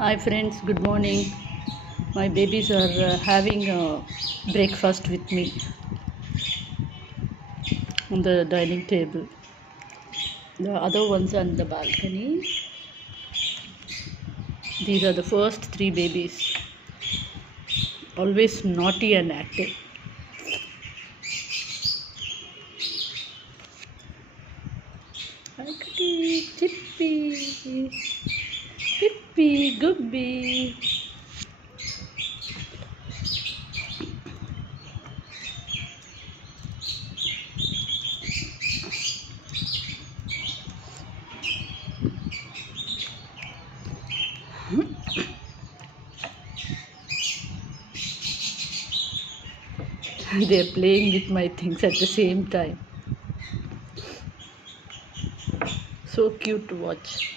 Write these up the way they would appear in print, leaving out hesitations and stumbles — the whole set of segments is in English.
Hi friends, good morning. My babies are having breakfast with me on the dining table. The other ones on the balcony. These are the first three babies. Always naughty and active. Hi kitty, Chippy, Pippy, Gubby. They are playing with my things at the same time. So cute to watch.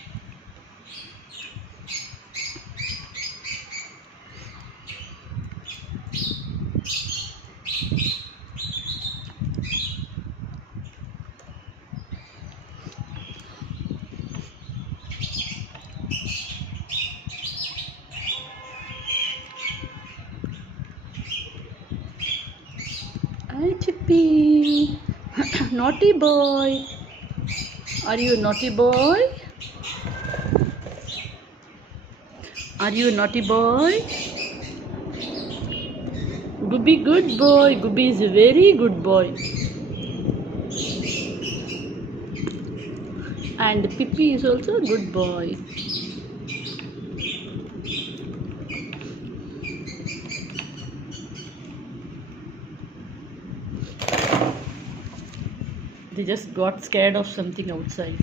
Hi Chippy, naughty boy. Are you a naughty boy? Are you a naughty boy? Gooby good boy. Gooby is a very good boy. And Pippi is also a good boy. They just got scared of something outside.